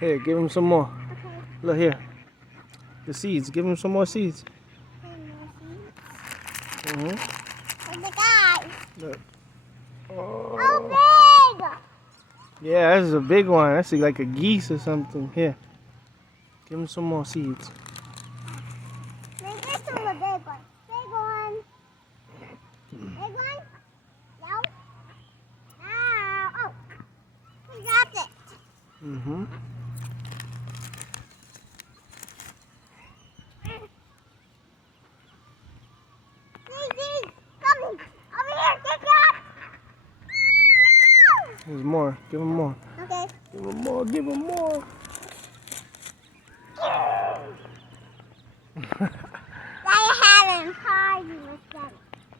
Here, give him some more. Okay. Look here. The seeds. Give him some more seeds. And Mm-hmm. the guy. Look. Oh, Oh. big! Yeah, that's a big one. That's like a geese or something. Here. Give him some more seeds. Maybe this one the big one. Big one. Big one? No. No. Oh, he dropped it. Mm-hmm. See, coming. Over here, get up. There's more. Give him more. Okay. Give him more. Give him more.